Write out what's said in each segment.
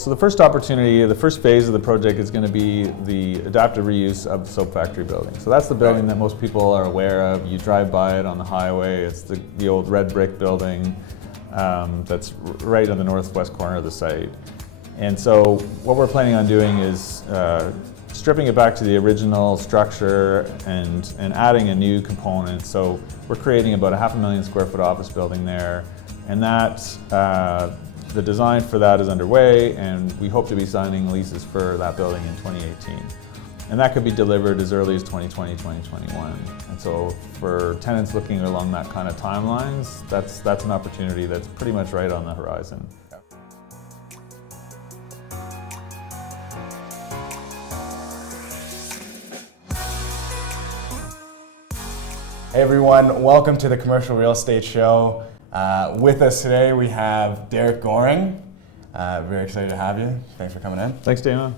So the first opportunity, the first phase of the project is going to be the adaptive reuse of the soap factory building. So that's the building that most people are aware of. You drive by it on the highway. It's the old red brick building that's right on the northwest corner of the site. And so what we're planning on doing is stripping it back to the original structure and adding a new component. So we're creating about a 500,000 square foot office building there, and that the design for that is underway, and we hope to be signing leases for that building in 2018. And that could be delivered as early as 2020, 2021. And so for tenants looking along that kind of timelines, that's an opportunity that's pretty much right on the horizon. Hey everyone, welcome to the Commercial Real Estate Show. With us today we have Derek Goring. Very excited to have you. Thanks for coming in. Thanks, Dana.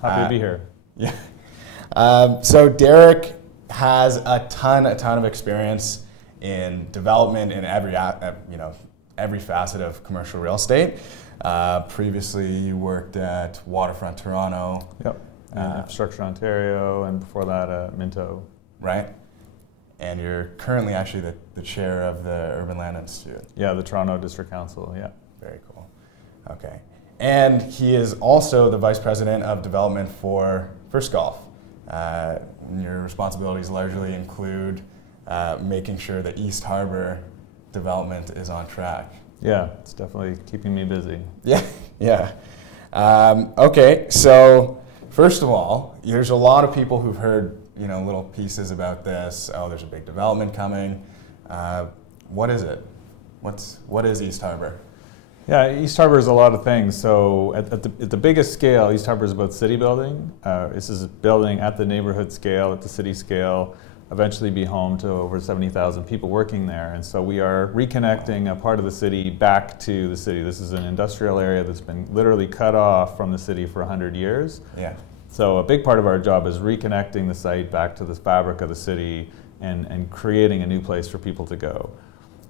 Happy to be here. Yeah. So Derek has a ton of experience in development in every facet of commercial real estate. Previously, you worked at Waterfront Toronto. Yep. Infrastructure Ontario, and before that at Minto. Right. And you're currently actually the chair of the Urban Land Institute. Yeah, the Toronto District Council, yeah. Very cool. Okay. And he is also the vice president of development for First Golf. Your responsibilities largely include making sure that East Harbour development is on track. Yeah, it's definitely keeping me busy. Yeah. Okay, so first of all, there's a lot of people who've heard little pieces about this. Oh, there's a big development coming. What is it? What is East Harbour? Yeah, East Harbour is a lot of things. So at the biggest scale, East Harbour is about city building. This is a building at the neighborhood scale, at the city scale, eventually be home to over 70,000 people working there. And so we are reconnecting a part of the city back to the city. This is an industrial area that's been literally cut off from the city for 100 years. Yeah. So a big part of our job is reconnecting the site back to the fabric of the city and creating a new place for people to go.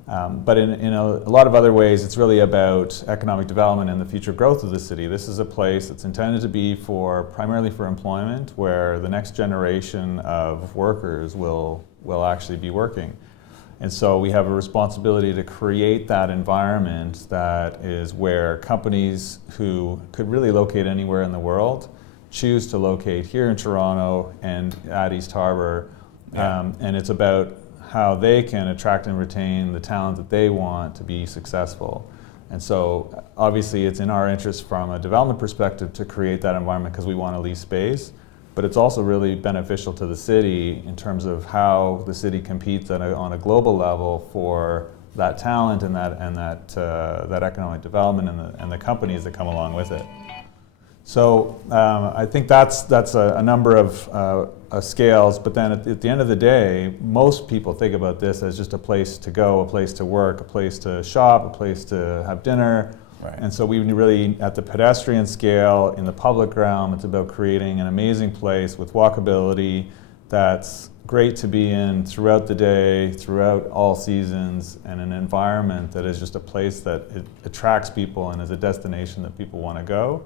But in a lot of other ways, it's really about economic development and the future growth of the city. This is a place that's intended to be primarily for employment, where the next generation of workers will actually be working. And so we have a responsibility to create that environment that is where companies who could really locate anywhere in the world choose to locate here in Toronto and at East Harbour. And it's about how they can attract and retain the talent that they want to be successful. And so obviously it's in our interest from a development perspective to create that environment because we want to lease space, but it's also really beneficial to the city in terms of how the city competes on a global level for that talent and that economic development and the companies that come along with it. So I think that's a number of scales, but then at the end of the day, most people think about this as just a place to go, a place to work, a place to shop, a place to have dinner. Right. And so we really, at the pedestrian scale, in the public realm, it's about creating an amazing place with walkability that's great to be in throughout the day, throughout all seasons, and an environment that is just a place that it attracts people and is a destination that people want to go.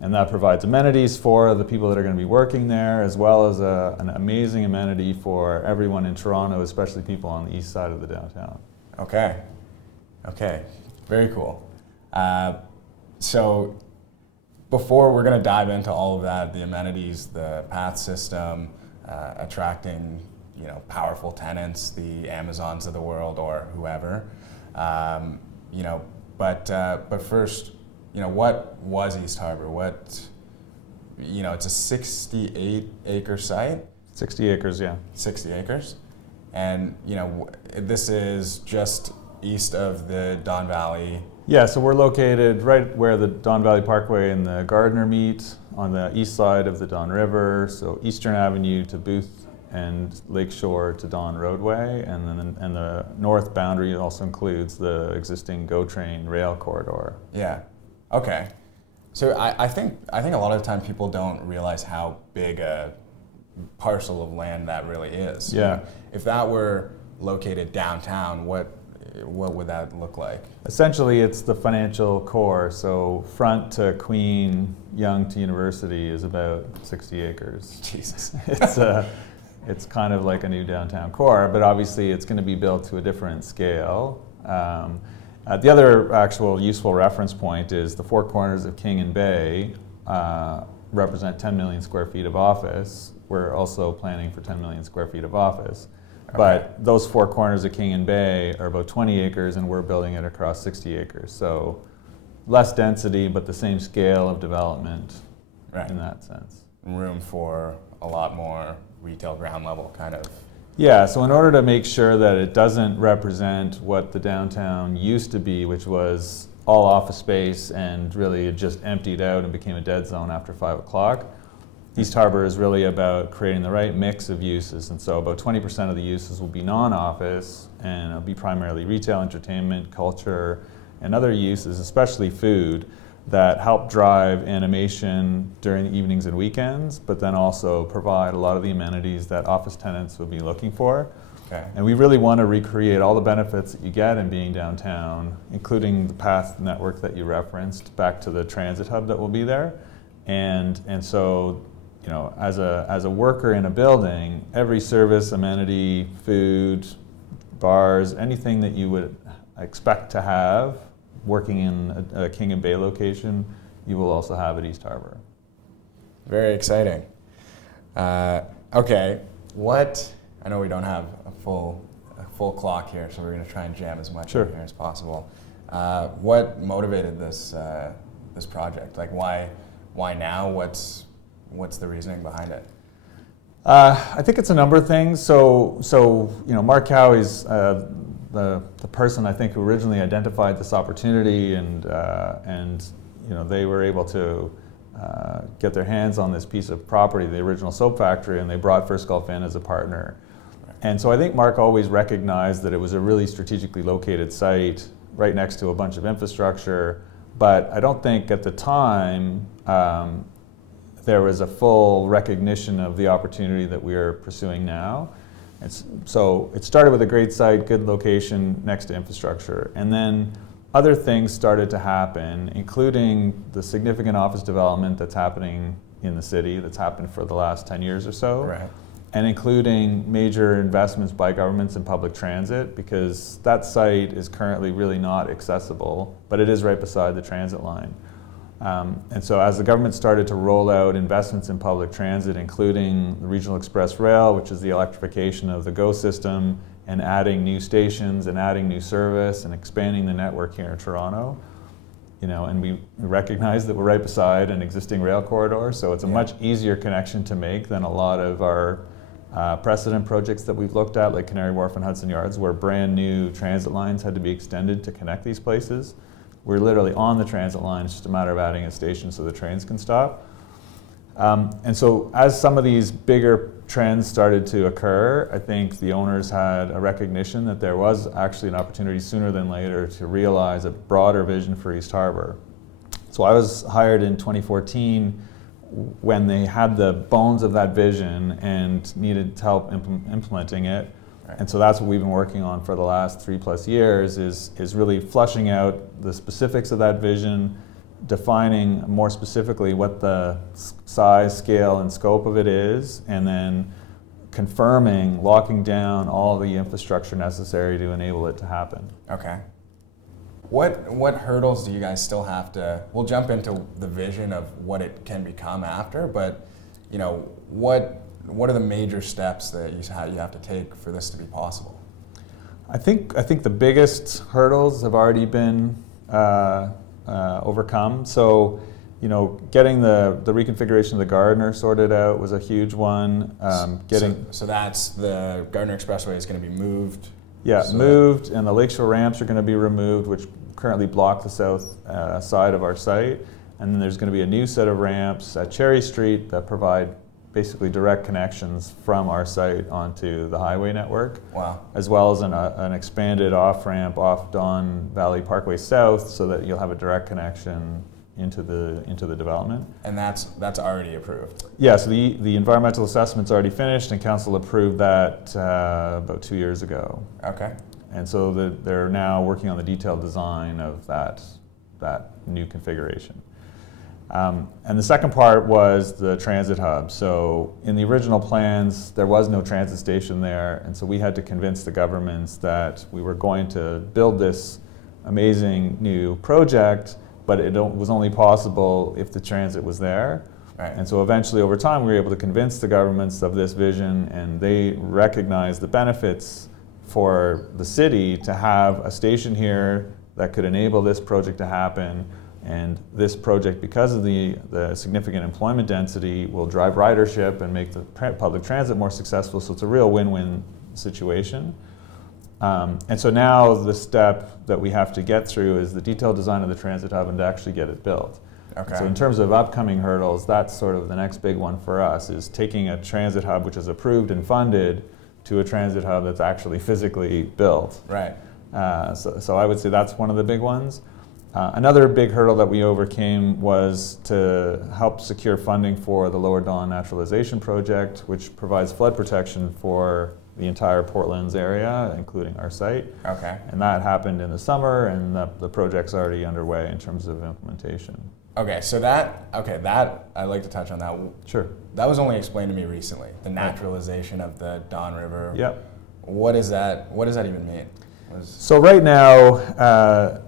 And that provides amenities for the people that are going to be working there, as well as an amazing amenity for everyone in Toronto, especially people on the east side of the downtown. Okay, very cool. So before we're going to dive into all of that, the amenities, the path system, attracting powerful tenants, the Amazons of the world or whoever, but first, what was East Harbour? It's a 68-acre site. 60 acres, yeah. 60 acres. And, this is just east of the Don Valley. Yeah, so we're located right where the Don Valley Parkway and the Gardner meet on the east side of the Don River. So Eastern Avenue to Booth and Lakeshore to Don Roadway. And the north boundary also includes the existing GO Train rail corridor. Yeah. Okay, so I think a lot of the time people don't realize how big a parcel of land that really is. Yeah. If that were located downtown, what would that look like? Essentially, it's the financial core. So Front to Queen, Yonge to University is about 60 acres. Jesus. It's kind of like a new downtown core, but obviously it's going to be built to a different scale. The other actual useful reference point is the four corners of King and Bay represent 10 million square feet of office. We're also planning for 10 million square feet of office. Okay. But those four corners of King and Bay are about 20 acres, and we're building it across 60 acres. So less density, but the same scale of development in that sense. Room for a lot more retail ground level kind of. Yeah, so in order to make sure that it doesn't represent what the downtown used to be, which was all office space and really it just emptied out and became a dead zone after 5 o'clock, East Harbour is really about creating the right mix of uses. And so about 20% of the uses will be non-office, and it'll be primarily retail, entertainment, culture, and other uses, especially food, that help drive animation during the evenings and weekends, but then also provide a lot of the amenities that office tenants would be looking for. Okay. And we really want to recreate all the benefits that you get in being downtown, including the path network that you referenced, back to the transit hub that will be there. And so, you know, as a worker in a building, every service, amenity, food, bars, anything that you would expect to have working in a King and Bay location, you will also have at East Harbour. Very exciting. Okay, I know we don't have a full clock here, so we're going to try and jam as much in here as possible. What motivated this project? Like, why now? What's the reasoning behind it? I think it's a number of things. So you know, Mark Cowie's the person I think who originally identified this opportunity, and you know, they were able to get their hands on this piece of property, the original soap factory, and they brought First Gulf in as a partner. Right. And so I think Mark always recognized that it was a really strategically located site right next to a bunch of infrastructure, but I don't think at the time there was a full recognition of the opportunity that we are pursuing now. So it started with a great site, good location next to infrastructure, and then other things started to happen, including the significant office development that's happening in the city, that's happened for the last 10 years or so, right. And including major investments by governments in public transit, because that site is currently really not accessible, but it is right beside the transit line. And so as the government started to roll out investments in public transit, including the Regional Express Rail, which is the electrification of the GO system, and adding new stations and adding new service and expanding the network here in Toronto, you know, and we recognize that we're right beside an existing rail corridor, so it's a much easier connection to make than a lot of our precedent projects that we've looked at, like Canary Wharf and Hudson Yards, where brand new transit lines had to be extended to connect these places. We're literally on the transit line, it's just a matter of adding a station so the trains can stop. And so as some of these bigger trends started to occur, I think the owners had a recognition that there was actually an opportunity sooner than later to realize a broader vision for East Harbour. So I was hired in 2014 when they had the bones of that vision and needed help implementing it. And so that's what we've been working on for the last 3+ years, is really fleshing out the specifics of that vision, defining more specifically what the size, scale, and scope of it is, and then confirming, locking down all the infrastructure necessary to enable it to happen. Okay. What hurdles do you guys still have to, we'll jump into the vision of what it can become after, but you know, what are the major steps that you have to take for this to be possible? I think the biggest hurdles have already been overcome. So, you know, getting the reconfiguration of the Gardiner sorted out was a huge one. So that's the Gardiner Expressway is going to be moved? Yeah, moved, and the lakeshore ramps are going to be removed, which currently block the south side of our site. And then there's going to be a new set of ramps at Cherry Street that provide basically direct connections from our site onto the highway network. Wow. As well as an expanded off-ramp off Don Valley Parkway South, so that you'll have a direct connection into the development. And that's already approved? Yeah, so the environmental assessment's already finished, and council approved that about 2 years ago. Okay. And so they're now working on the detailed design of that new configuration. And the second part was the transit hub. So in the original plans, there was no transit station there, and so we had to convince the governments that we were going to build this amazing new project, but it was only possible if the transit was there. Right. And so eventually, over time, we were able to convince the governments of this vision, and they recognized the benefits for the city to have a station here that could enable this project to happen. And this project, because of the significant employment density, will drive ridership and make the public transit more successful. So it's a real win-win situation. And so now the step that we have to get through is the detailed design of the transit hub and to actually get it built. Okay. So in terms of upcoming hurdles, that's sort of the next big one for us, is taking a transit hub which is approved and funded to a transit hub that's actually physically built. Right. So I would say that's one of the big ones. Another big hurdle that we overcame was to help secure funding for the Lower Don Naturalization Project, which provides flood protection for the entire Portlands area, including our site. Okay. And that happened in the summer, and the project's already underway in terms of implementation. Okay, so that I'd like to touch on that. Sure. That was only explained to me recently, the naturalization of the Don River. Yep. What does that even mean? So right now,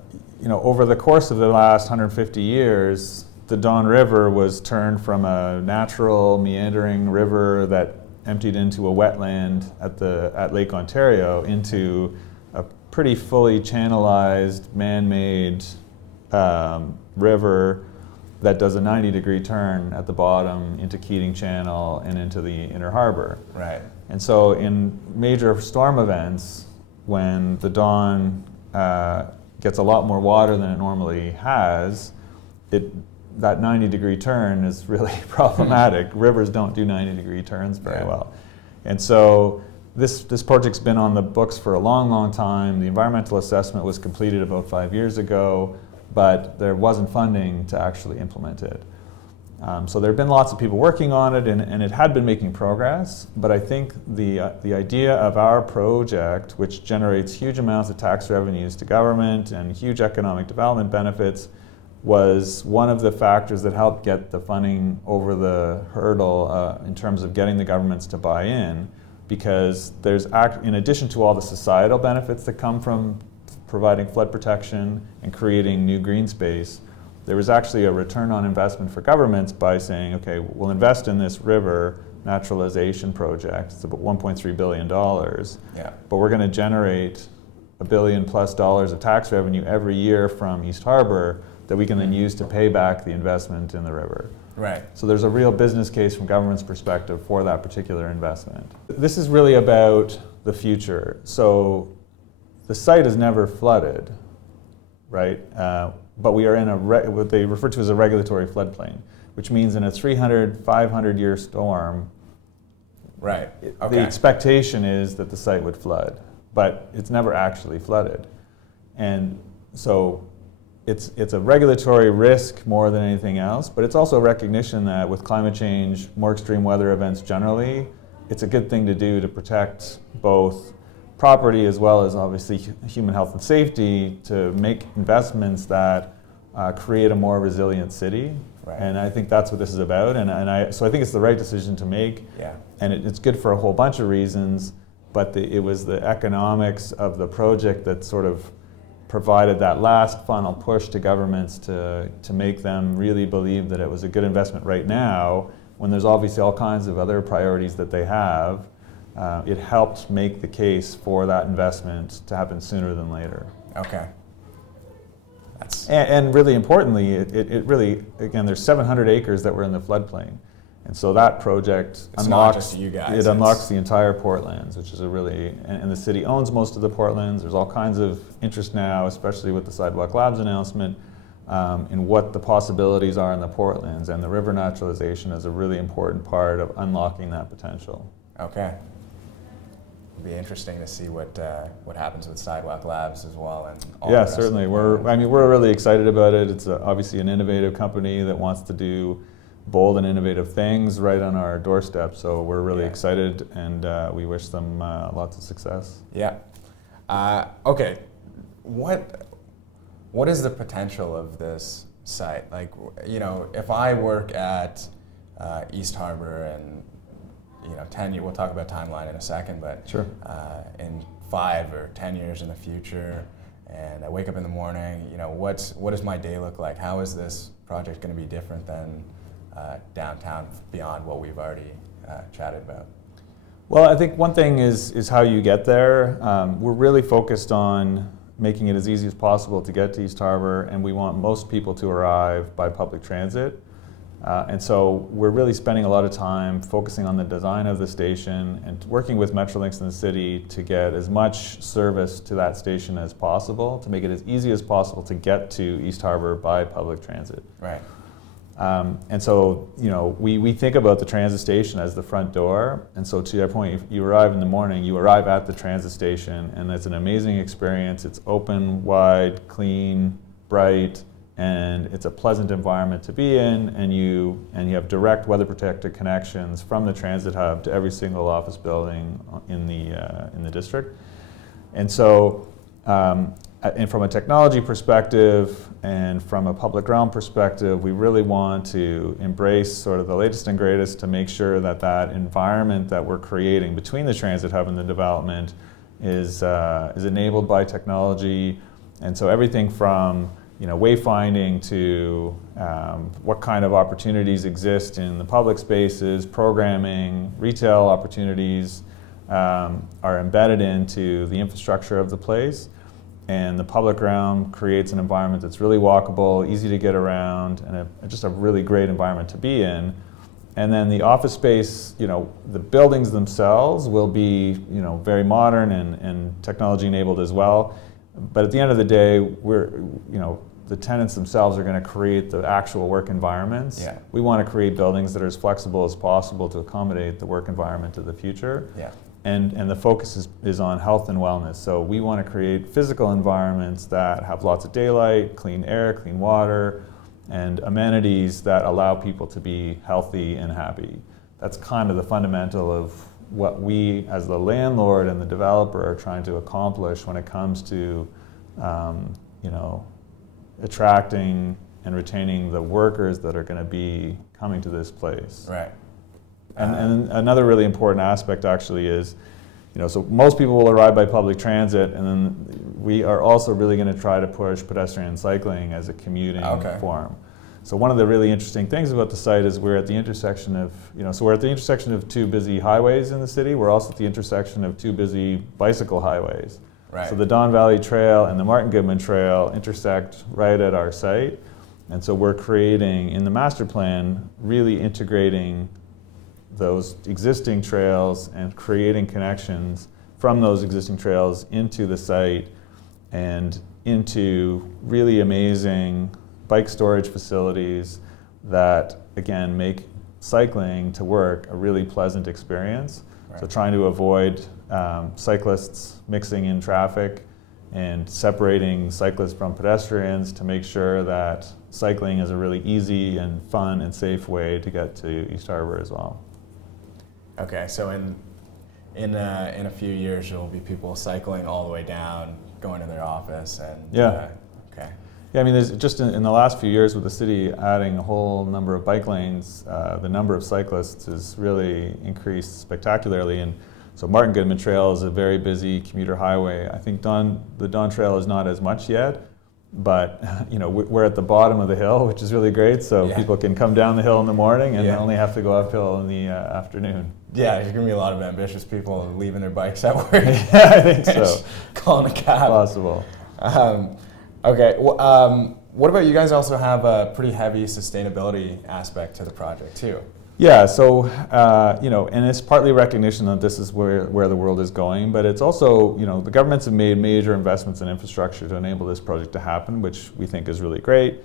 over the course of the last 150 years, the Don River was turned from a natural meandering river that emptied into a wetland at Lake Ontario into a pretty fully channelized, man-made river that does a 90-degree turn at the bottom into Keating Channel and into the Inner Harbour. Right. And so in major storm events, when the Don gets a lot more water than it normally has, that 90-degree turn is really problematic. Rivers don't do 90-degree turns very well. And so this project's been on the books for a long, long time. The environmental assessment was completed about 5 years ago, but there wasn't funding to actually implement it. So there have been lots of people working on it, and it had been making progress, but I think the idea of our project, which generates huge amounts of tax revenues to government and huge economic development benefits, was one of the factors that helped get the funding over the hurdle in terms of getting the governments to buy in, because in addition to all the societal benefits that come from providing flood protection and creating new green space, there was actually a return on investment for governments by saying, okay, we'll invest in this river naturalization project. It's about $1.3 billion. Yeah. But we're going to generate $1 billion+ of tax revenue every year from East Harbour that we can then use to pay back the investment in the river. Right. So there's a real business case from government's perspective for that particular investment. This is really about the future. So the site is never flooded, right? But we are in what they refer to as a regulatory floodplain, which means in a 300, 500-year storm, right. The expectation is that the site would flood, but it's never actually flooded. And so it's a regulatory risk more than anything else, but it's also a recognition that with climate change, more extreme weather events generally, it's a good thing to do to protect both property as well as obviously human health and safety, to make investments that create a more resilient city. Right. And I think that's what this is about. So I think it's the right decision to make. Yeah. And it's good for a whole bunch of reasons, but it was the economics of the project that sort of provided that last final push to governments to make them really believe that it was a good investment right now, when there's obviously all kinds of other priorities that they have. It helped make the case for that investment to happen sooner than later. Okay. And really importantly, it really, again, there's 700 acres that were in the floodplain. And so that project unlocks the entire Portlands, which is and the city owns most of the Portlands. There's all kinds of interest now, especially with the Sidewalk Labs announcement, in what the possibilities are in the Portlands. And the river naturalization is a really important part of unlocking that potential. Okay. It'll be interesting to see what happens with Sidewalk Labs as well. And all the rest certainly. Of we're really excited about it. It's obviously an innovative company that wants to do bold and innovative things right on our doorstep. So we're really excited, and we wish them lots of success. Yeah. Okay, what is the potential of this site? Like, you know, if I work at East Harbour and, you know, 10 years, we'll talk about timeline in a second, but Sure. In 5 or 10 years in the future, and I wake up in the morning, you know, what does my day look like? How is this project going to be different than downtown beyond what we've already chatted about? Well, I think one thing is how you get there. We're really focused on making it as easy as possible to get to East Harbour, and we want most people to arrive by public transit. And so we're really spending a lot of time focusing on the design of the station and working with Metrolinx in the city to get as much service to that station as possible, to make it as easy as possible to get to East Harbour by public transit. Right. And so, you know, we think about the transit station as the front door. And so to your point, if you arrive in the morning, you arrive at the transit station, and it's an amazing experience. It's open, wide, clean, bright, and it's a pleasant environment to be in, and you have direct weather protected connections from the transit hub to every single office building in the district. And so, and from a technology perspective and from a public realm perspective, we really want to embrace sort of the latest and greatest to make sure that that environment that we're creating between the transit hub and the development is enabled by technology. And so everything from, you know, wayfinding to what kind of opportunities exist in the public spaces, programming, retail opportunities are embedded into the infrastructure of the place. And the public realm creates an environment that's really walkable, easy to get around, and just a really great environment to be in. And then the office space, you know, the buildings themselves will be, you know, very modern and technology enabled as well. But at the end of the day, the tenants themselves are going to create the actual work environments. Yeah. We want to create buildings that are as flexible as possible to accommodate the work environment of the future. Yeah. And the focus is on health and wellness. So we want to create physical environments that have lots of daylight, clean air, clean water, and amenities that allow people to be healthy and happy. That's kind of the fundamental of what we as the landlord and the developer are trying to accomplish when it comes to attracting and retaining the workers that are going to be coming to this place. Right. And another really important aspect actually is, you know, so most people will arrive by public transit, and then we are also really going to try to push pedestrian cycling as a commuting form. So one of the really interesting things about the site is we're at the intersection of, so we're at the intersection of 2 busy highways in the city. We're also at the intersection of 2 busy bicycle highways. Right. So the Don Valley Trail and the Martin Goodman Trail intersect right at our site. And so we're creating, in the master plan, really integrating those existing trails and creating connections from those existing trails into the site and into really amazing bike storage facilities that, again, make cycling to work a really pleasant experience. Right. So trying to avoid cyclists mixing in traffic and separating cyclists from pedestrians to make sure that cycling is a really easy and fun and safe way to get to East Harbour as well. Okay, so in a few years, there'll be people cycling all the way down, going to their office, and yeah. Okay. Yeah, I mean, there's just in the last few years with the city adding a whole number of bike lanes, the number of cyclists has really increased spectacularly. And so Martin Goodman Trail is a very busy commuter highway. I think the Don Trail is not as much yet, but we're at the bottom of the hill, which is really great. So people can come down the hill in the morning and only have to go uphill in the afternoon. Yeah, there's gonna be a lot of ambitious people leaving their bikes at work. Yeah, I think so. Calling a cab. Possible. Okay. Well, what about you guys? Also have a pretty heavy sustainability aspect to the project too. Yeah. So and it's partly recognition that this is where the world is going, but it's also the governments have made major investments in infrastructure to enable this project to happen, which we think is really great.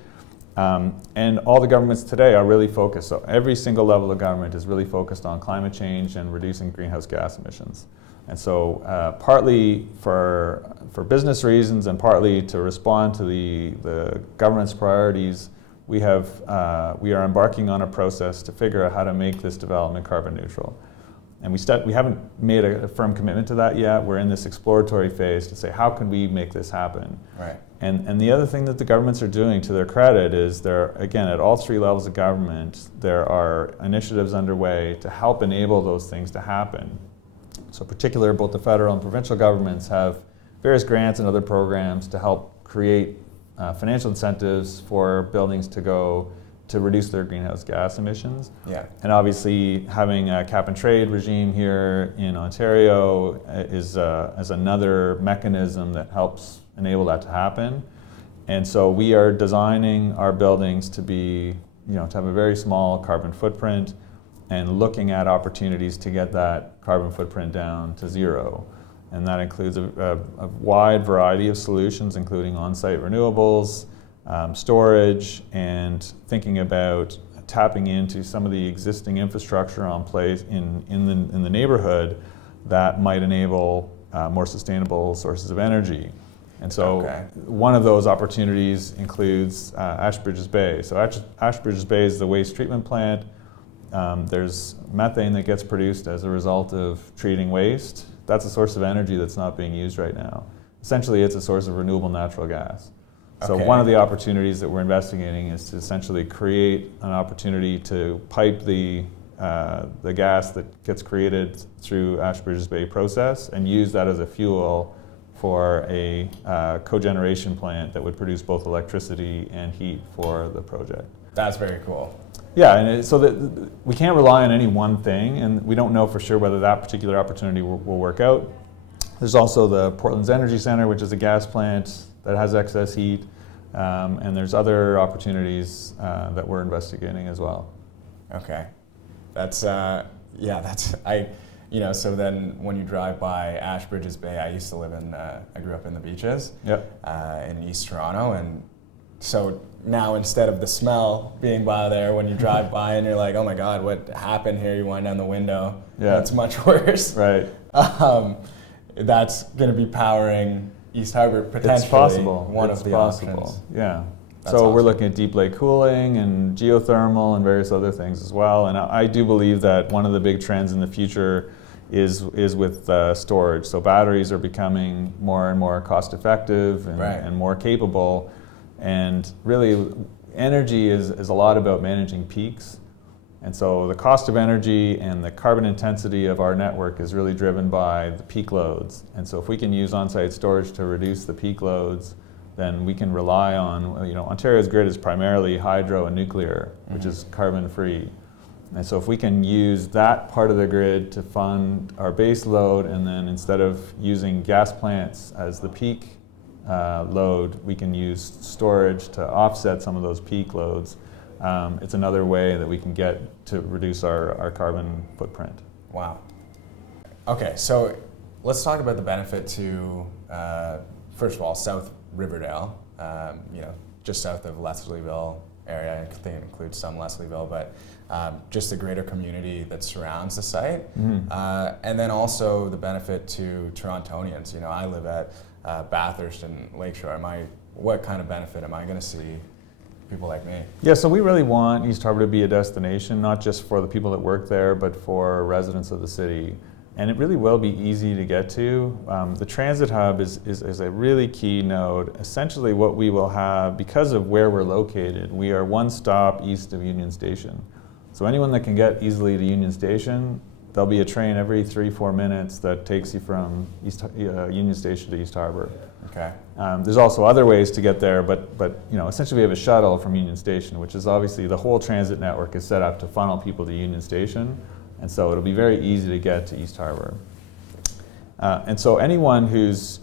And all the governments today are really focused, so every single level of government is really focused on climate change and reducing greenhouse gas emissions. And so partly for business reasons and partly to respond to the government's priorities, we are embarking on a process to figure out how to make this development carbon neutral. And we haven't made a firm commitment to that yet. We're in this exploratory phase to say, how can we make this happen? Right. And the other thing that the governments are doing, to their credit, is again, at all three levels of government, there are initiatives underway to help enable those things to happen. So particularly both the federal and provincial governments have various grants and other programs to help create financial incentives for buildings to reduce their greenhouse gas emissions. Yeah. And obviously having a cap and trade regime here in Ontario is another mechanism that helps enable that to happen. And so we are designing our buildings to be, to have a very small carbon footprint and looking at opportunities to get that carbon footprint down to zero. And that includes a wide variety of solutions, including on-site renewables, storage, and thinking about tapping into some of the existing infrastructure on place in the neighborhood that might enable more sustainable sources of energy. And so one of those opportunities includes Ashbridges Bay. So Ashbridges Bay is the waste treatment plant. There's methane that gets produced as a result of treating waste. That's a source of energy that's not being used right now. Essentially, it's a source of renewable natural gas. So one of the opportunities that we're investigating is to essentially create an opportunity to pipe the gas that gets created through Ashbridges Bay process and use that as a fuel for a cogeneration plant that would produce both electricity and heat for the project. That's very cool. Yeah, and so that we can't rely on any one thing, and we don't know for sure whether that particular opportunity will work out. There's also the Portland's Energy Center, which is a gas plant that has excess heat, and there's other opportunities that we're investigating as well. Okay, so then when you drive by Ashbridges Bay, I used to live I grew up in the Beaches, in East Toronto, and so now instead of the smell being by there when you drive by and you're like, oh my God, what happened here? You wind down the window, it's much worse. Right. That's going to be powering East Harbour potentially. It's possible. One of the options. Yeah. That's so awesome. We're looking at deep lake cooling and geothermal and various other things as well. And I do believe that one of the big trends in the future is with storage. So batteries are becoming more and more cost effective and more capable. And really, energy is a lot about managing peaks. And so the cost of energy and the carbon intensity of our network is really driven by the peak loads. And so if we can use on-site storage to reduce the peak loads, then we can rely on, Ontario's grid is primarily hydro and nuclear, which is carbon free. And so if we can use that part of the grid to fund our base load, and then instead of using gas plants as the peak load, we can use storage to offset some of those peak loads. It's another way that we can get to reduce our carbon footprint. Wow. Okay, so let's talk about the benefit to, first of all, South Riverdale, just south of Leslieville area. I think it includes some Leslieville, but just the greater community that surrounds the site. And then also the benefit to Torontonians. I live at Bathurst and Lakeshore. What kind of benefit am I going to see people like me? Yeah, so we really want East Harbour to be a destination, not just for the people that work there, but for residents of the city. And it really will be easy to get to. The transit hub is a really key node. Essentially what we will have, because of where we're located, we are one stop east of Union Station. So anyone that can get easily to Union Station, there'll be a train every 3-4 minutes that takes you from Union Station to East Harbour. Okay. There's also other ways to get there, but essentially we have a shuttle from Union Station, which is obviously the whole transit network is set up to funnel people to Union Station, and so it'll be very easy to get to East Harbour. And so anyone who's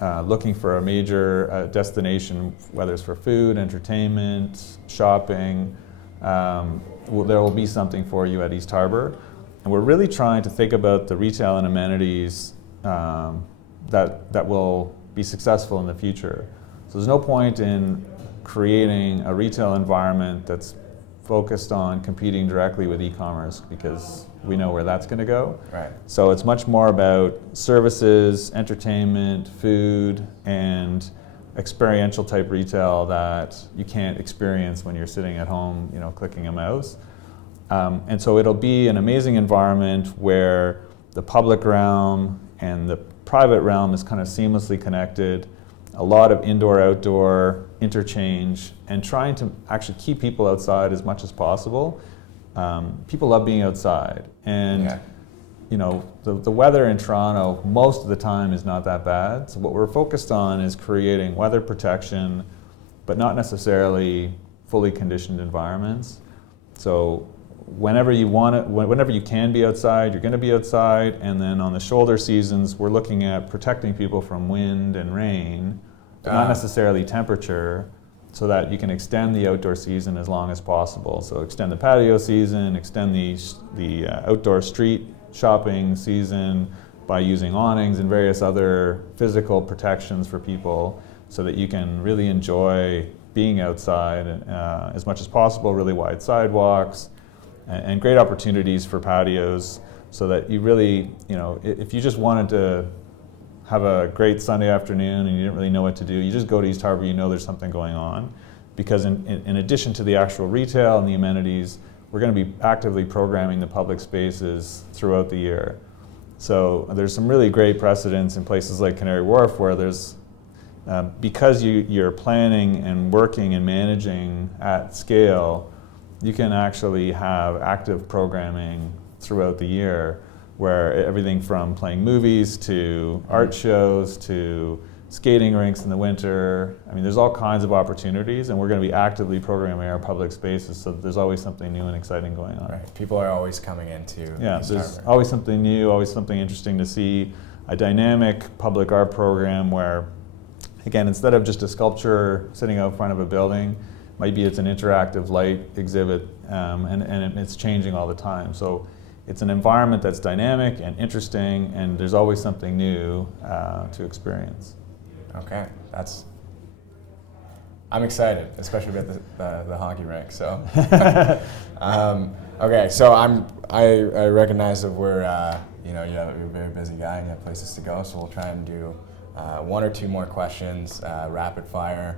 looking for a major destination, whether it's for food, entertainment, shopping, there will be something for you at East Harbour. And we're really trying to think about the retail and amenities that will be successful in the future. So there's no point in creating a retail environment that's focused on competing directly with e-commerce, because we know where that's going to go. Right. So it's much more about services, entertainment, food, and experiential type retail that you can't experience when you're sitting at home, clicking a mouse. And so it'll be an amazing environment where the public realm and the private realm is kind of seamlessly connected, a lot of indoor-outdoor interchange, and trying to actually keep people outside as much as possible. People love being outside, and you know, the weather in Toronto most of the time is not that bad. So what we're focused on is creating weather protection, but not necessarily fully conditioned environments. So whenever you want it, whenever you can be outside, you're going to be outside. And then on the shoulder seasons, we're looking at protecting people from wind and rain, but not necessarily temperature, so that you can extend the outdoor season as long as possible. So extend the patio season, extend the outdoor street shopping season by using awnings and various other physical protections for people, so that you can really enjoy being outside as much as possible, really wide sidewalks, and great opportunities for patios, so that you really, you know, if you just wanted to have a great Sunday afternoon and you didn't really know what to do, you just go to East Harbour, you know there's something going on. Because in addition to the actual retail and the amenities, we're going to be actively programming the public spaces throughout the year. So there's some really great precedents in places like Canary Wharf, where there's, because you're planning and working and managing at scale, you can actually have active programming throughout the year, where everything from playing movies to art shows to skating rinks in the winter. I mean, there's all kinds of opportunities, and we're going to be actively programming our public spaces, so there's always something new and exciting going on. Right. People are always coming into East there's Harbour. Always something new, always something interesting to see. A dynamic public art program where, again, instead of just a sculpture sitting out front of a building, maybe it's an interactive light exhibit, and it's changing all the time. So it's an environment that's dynamic and interesting, and there's always something new to experience. Okay, I'm excited, especially about the hockey rink. So, okay, so I recognize that you're a very busy guy and you have places to go. So we'll try and do one or two more questions, rapid fire.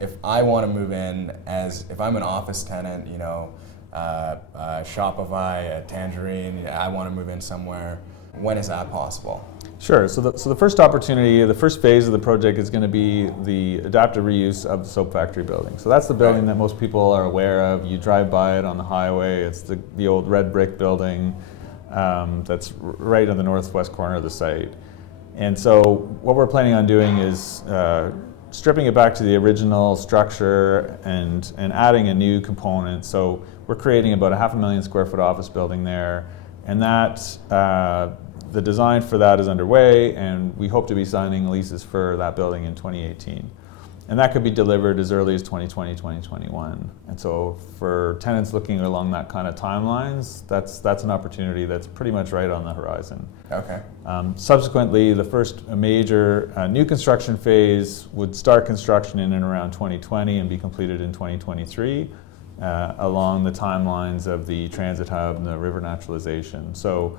If I want to move in if I'm an office tenant, you know, Shopify, Tangerine, I want to move in somewhere. When is that possible? Sure. So the first opportunity, the first phase of the project is going to be the adaptive reuse of the soap factory building. So that's the building that most people are aware of. You drive by it on the highway. It's the old red brick building that's right on the northwest corner of the site. And so what we're planning on doing is stripping it back to the original structure and adding a new component. So we're creating about a 500,000 square foot office building there, and that the design for that is underway, and we hope to be signing leases for that building in 2018. And that could be delivered as early as 2020, 2021. And so for tenants looking along that kind of timelines, that's an opportunity that's pretty much right on the horizon. Okay. Subsequently, the first major new construction phase would start construction in and around 2020 and be completed in 2023, along the timelines of the transit hub and the river naturalization. So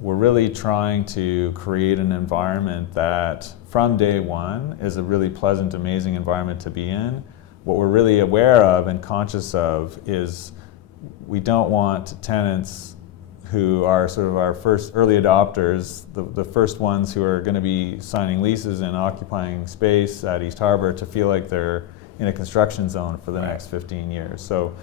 we're really trying to create an environment that from day one is a really pleasant, amazing environment to be in. What we're really aware of and conscious of is we don't want tenants who are sort of our first early adopters, the first ones who are going to be signing leases and occupying space at East Harbour, to feel like they're in a construction zone for the next 15 years. So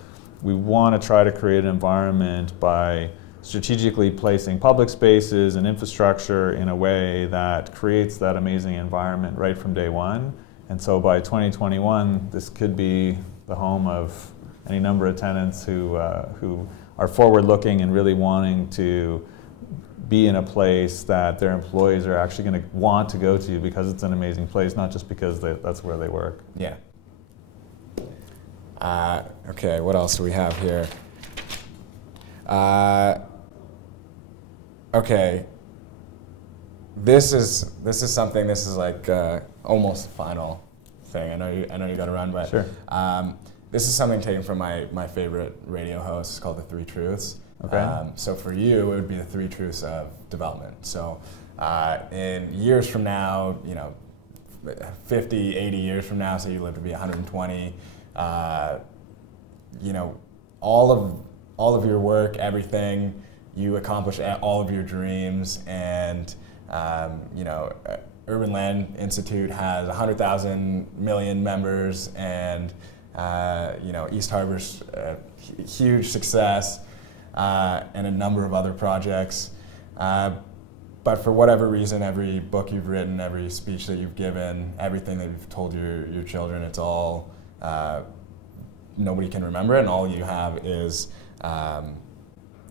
we want to try to create an environment by strategically placing public spaces and infrastructure in a way that creates that amazing environment right from day one. And so by 2021, this could be the home of any number of tenants who are forward-looking and really wanting to be in a place that their employees are actually going to want to go to because it's an amazing place, not just because that's where they work. Yeah. Okay, what else do we have here? Okay, this is something. This is like almost the final thing. I know you got to run, but sure. This is something taken from my favorite radio host. It's called The Three Truths. Okay. So for you, it would be the three truths of development. So in years from now, 50, 80 years from now, say you live to be 120, all all of your work, everything, you accomplish all of your dreams, and Urban Land Institute has 100,000 million members, and East Harbor's a huge success, and a number of other projects. But for whatever reason, every book you've written, every speech that you've given, everything that you've told your children, it's all, nobody can remember it, and all you have is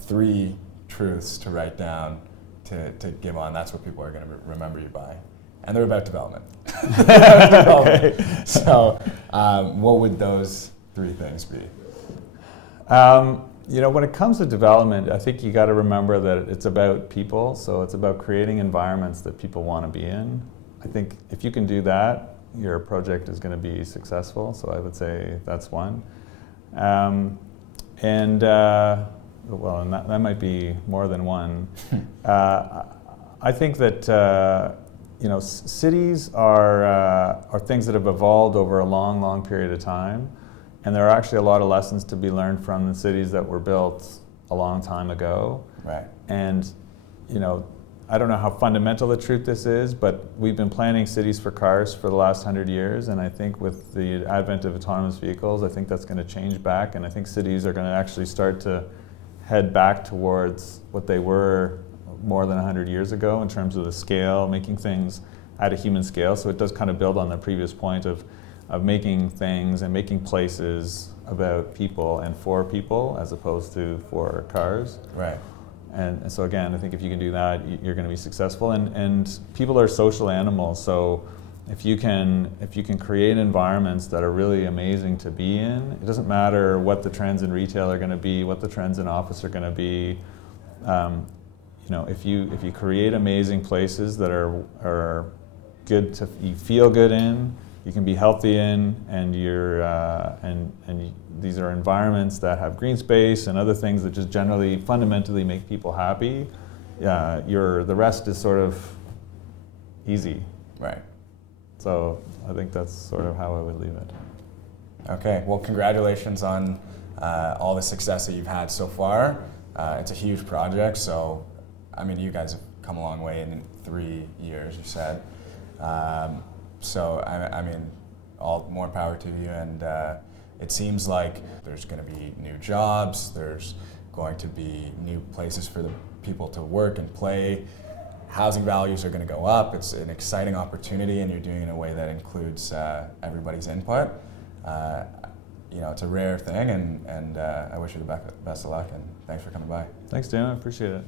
3 truths to write down to give on. That's what people are going to remember you by. And they're about development. Okay. So what would those 3 things be? When it comes to development, I think you got to remember that it's about people. So it's about creating environments that people want to be in. I think if you can do that, your project is going to be successful. So I would say that's one. And that might be more than one. I think that cities are things that have evolved over a long, long period of time. And there are actually a lot of lessons to be learned from the cities that were built a long time ago. Right. And, I don't know how fundamental the truth this is, but we've been planning cities for cars for the last 100 years. And I think with the advent of autonomous vehicles, I think that's going to change back. And I think cities are going to actually start to head back towards what they were more than 100 years ago in terms of the scale, making things at a human scale. So it does kind of build on the previous point of making things and making places about people and for people as opposed to for cars. Right. And so again, I think if you can do that, you're going to be successful. And people are social animals, so if you can create environments that are really amazing to be in, it doesn't matter what the trends in retail are going to be, what the trends in office are going to be. If you create amazing places that are good to you feel good in, you can be healthy in, and these are environments that have green space and other things that just generally fundamentally make people happy. The rest is sort of easy. Right. So I think that's sort of how I would leave it. Okay. Well, congratulations on all the success that you've had so far. It's a huge project, so you guys have come a long way in 3 years, you said. So all more power to you, and it seems like there's going to be new jobs, there's going to be new places for the people to work and play, housing values are going to go up, it's an exciting opportunity, and you're doing it in a way that includes everybody's input. It's a rare thing, and I wish you the best of luck, and thanks for coming by. Thanks, Dan, I appreciate it.